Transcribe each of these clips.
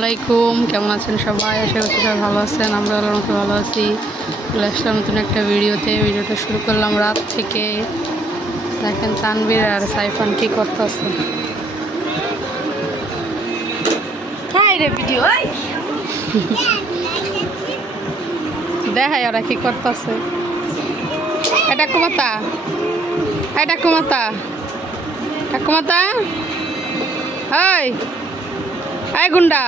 আলাইকুম কেমন আছেন সবাই? আশা করছি সবাই ভালো আছেন আমরা আল্লাহর মতো ভালো আছি। চলে আসলাম নতুন একটা ভিডিওতে। ভিডিওটা শুরু করলাম রাত থেকে। দেখেন তানবীর আর সাইফান কি করতেছে। হাই রে ভিডিও দেখাই ওরা কি করতেছে। এটা কুমাতা এটা কুমাতা কুমাতা এই। এই গুন্ডা।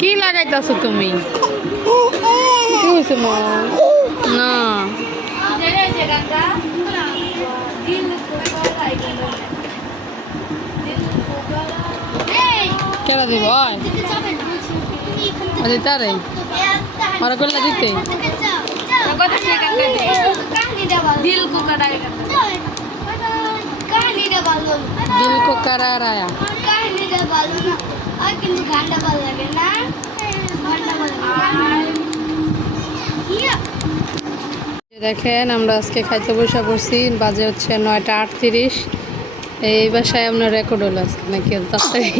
কি লাগাইতেছো তুমি? কি হয়েছে মা? না। কেডা দিব ওই দিতা রে মারা করলে দিতে। দিল কো কাটাই দিল কো কারার কাহিনীটা ভালো না। আর কিন্তু গানটা ভালো লাগে না। গানটা ভালো দেখেন আমরা আজকে খাইতে বসে পড়ছি। বাজে হচ্ছে নয়টা আটত্রিশ। এই বাসায় আপনার রেকর্ড হলো আজকে নাকি এত তাড়াতাড়ি?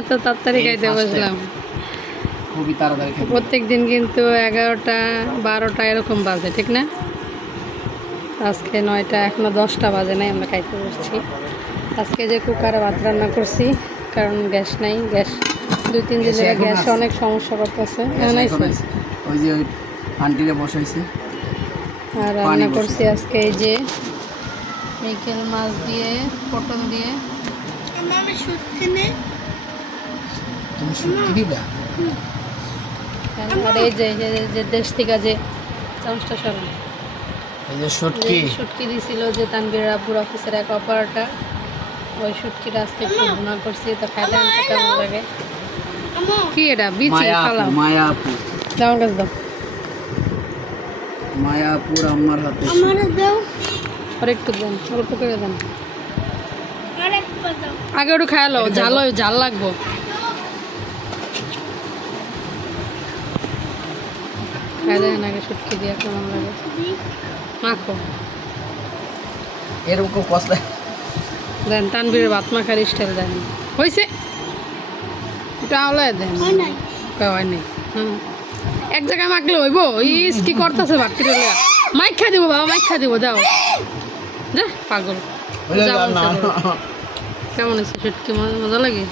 এত তাড়াতাড়ি খাইতে বসলাম। খুবই তাড়াতাড়ি প্রত্যেক দিন কিন্তু এগারোটা বারোটা এরকম বাজে ঠিক না? আজকে নয়টা এখনও দশটা বাজে নাই আমরা খাইতে বসছি। আজকে যে কুকারে ভাত রান্না করছি কারণ গ্যাস নাই গ্যাস দুই তিন দিন গ্যাসে ধরে গ্যাস অনেক সমস্যা করতেছে। ওই যে ওই আন্টিরে বসাইছে। আর রান্না করছি আজকে এই যে মিকেল মাছ দিয়ে পটল দিয়ে। আর এই যে যে- দেশ থেকে যে চামচটা সরান। এই যে শুটকি যে শুটকি দিছিল যে তানবীর আব্বুর অফিসের এক অপারেটর। ওই শুটকিটা আজকে একটু ভুনা করছি তো খাইলে আমাকে কেমন লাগে? কি এটা বিচি? মায়া আপু খালাম। মায়া দাও আমার কাছে দাও। মায়া আপুর আম্মার হাতে আমার দাও। আর একটু দেন অল্প করে দেন। একটা আগে ওটা খায়ালো ঝাল ঝাল লাগবো। খাই দেন আগে শুটকি দিয়ে কেমন লাগে? মাখো। এরকম কসলা দেন তানবীরের ভাত মাখার স্টাইল দেন হয়েছে এটা আওলায় দেন। হয় নাই। হয় নেই? হুম এক জায়গায় মাখলে হইব? ইস কি করতেছে ভাতটি মাইক খা দিব বাবা মাইক খা দিব যাও। যা পাগল। কেমন হয়েছে? শুটকি মজা মজা লাগে?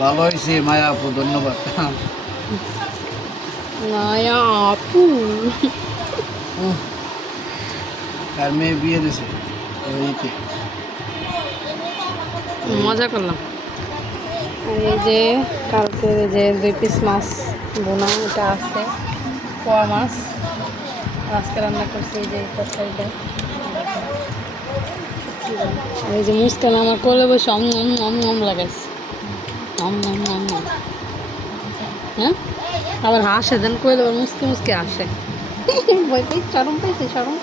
ভালো হয়েছে মায়া আপু ধন্যবাদ। নয়া আপু। আর মেয়ে বিয়ে দিয়েছে মজা করলাম। আর এই যে কালকে যে দুই পিস মাছ বোনা এটা আছে পোয়া মাছ। আজকে রান্না করছি এই যে তরকারিটা। আর এই যে মুস্কান আমার কোলে বসে অম অম অম অম লাগাইছে। অম অম অম অম। হ্যাঁ? আবার হাসে দেন কইলে আবার মুসকে মুসকে ভয় পেয়ে সরম পাইছে সরম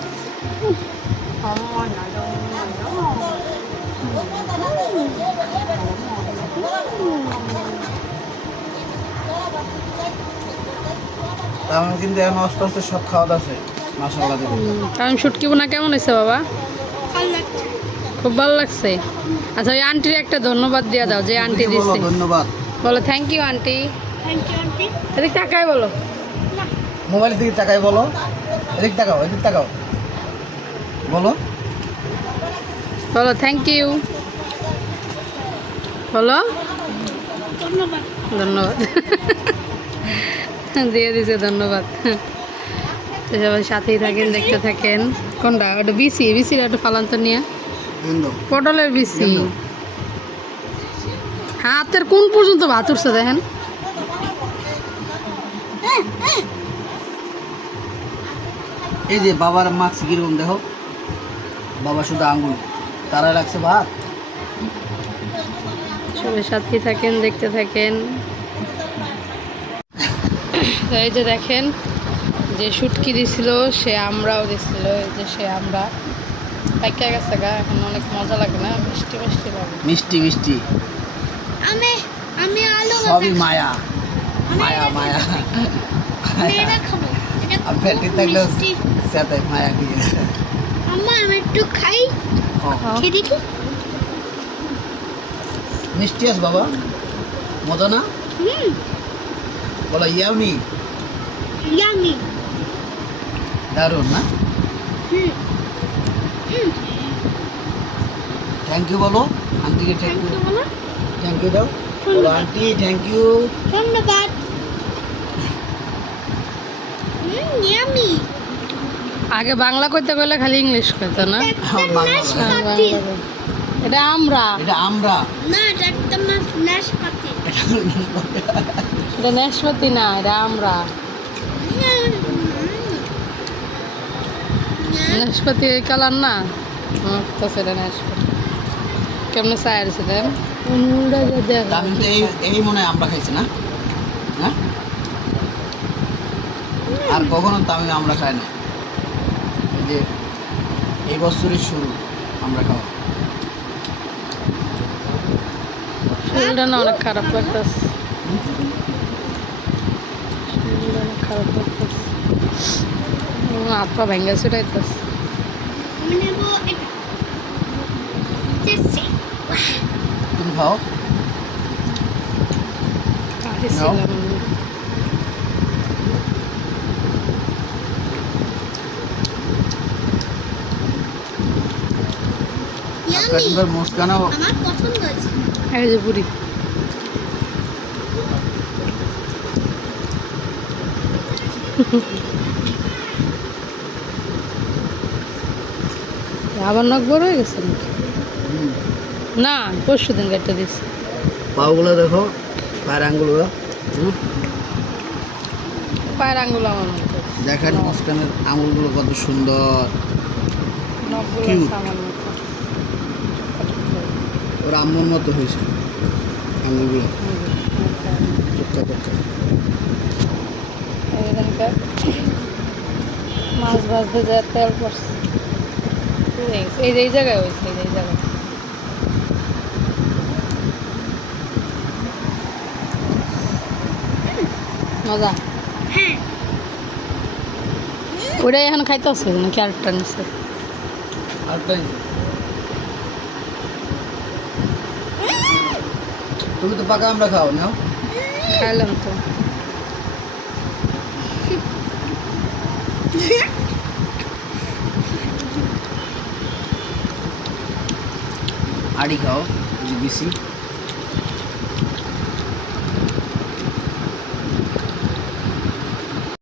আমার কিন্তু এখন আস্তে আস্তে সব খাওয়া আছে মাসাল্লাহ কারণ শুটকি বোনা কেমন হয়েছে বাবা? খুব ভালো লাগছে? আচ্ছা ওই আন্টির একটা ধন্যবাদ দিয়ে দাও যে আন্টি দিচ্ছে ধন্যবাদ। বলো thank you aunty. Thank you aunty. এদিক তাকাই বলো। মোবাইল দিকে তাকাই বলো। এদিক তাকাও এদিক তাকাও। বলো। বলো থ্যাংক ইউ বলো। ধন্যবাদ। ধন্যবাদ। দিয়ে দিছে ধন্যবাদ। তো সবাই সাথেই থাকেন দেখতে থাকেন। কোনটা? ওটা বিসি বিসির একটা ফালান্ত নিয়ে। পটলের বিসি কেন? হাতের কোন পর্যন্ত ভাত উঠছে দেখেন? এই যে বাবার মাস্ক কীরকম দেখো। বাবা শুধু আঙুল তারা লাগছে ভাত? সবাই সাথেই থাকেন দেখতে থাকেন। এই যে দেখেন যে শুটকি দিছিল সে আমরাও দিছিল এই যে সে আমরা। পাইকা গেছে গা এখন অনেক মজা লাগে না? মিষ্টি মিষ্টি লাগে। মিষ্টি মিষ্টি। আমি আমি আলু সবই মায়া। মায়া মায়া। আমি এটা খাব। আর ফ্যাটি থাকলেও সাথে মায়া দিয়ে। আম্মা আমি একটু খাই। খাও। খেয়ে দেখি। মিষ্টি আছে বাবা? মজা না হুম। বলো ইয়ামি? ইয়ামি। দারুণ না? থ্যাংক ইউ বলো আন্টিকে থ্যাংক ইউ থ্যাংক ইউ দাও। বলো আন্টি থ্যাংক ইউ ধন্যবাদ। ইয়ামি। আগে বাংলা করতে গেলে খালি ইংলিশ কইতো না? হ্যাঁ। এটা আমরা। এটা আমরা। না এটা একটা নাশপাতি এটা নাশপাতি না এটা আমরা। নাশপাতি এই কালার না? তো সেটা নাশপাতি কেমনে সাইড সেটা উনুটা যে দেখো। তামিল তো এই এই মনে হয় আমরা খাইছি না? হ্যাঁ? আর কখনো তামিল আমরা খাই না। যে এই বছরের শুরু আমরা খাওয়া শরীরটা না অনেক খারাপ লাগতেছে। শরীরটা অনেক খারাপ লাগতেছে। হাত পা ছুটাইতেছে। তুমি খাও। কাটিবার আমার পছন্দ হয়েছে। এই যে পুরি আবার নখ বড় হয়ে গেছে না পরশু দিন কাটতে দিয়েছি। পাগুলো দেখো পায়ের আঙ্গুলগুলো। পায়ের আঙ্গুল আমার দেখেন মুস্কানের আঙুলগুলো কত সুন্দর। কিউট আমার মতো হয়েছে। আঙুলগুলো টুকটা এখানকার মাছ ভাজতে যায় তেল পড়ছে। এই যে এই যে এই জায়গায় হয়েছে এই যে এই জায়গায়। মজা? হ্যাঁ। ওটাই এখন খাইতে আসছে নাকি আরেকটা নিচ্ছে? আরেকটা তুমি তো পাকা আমরা খাও নাও। খাইলাম তো। আড়ি খাও বিসি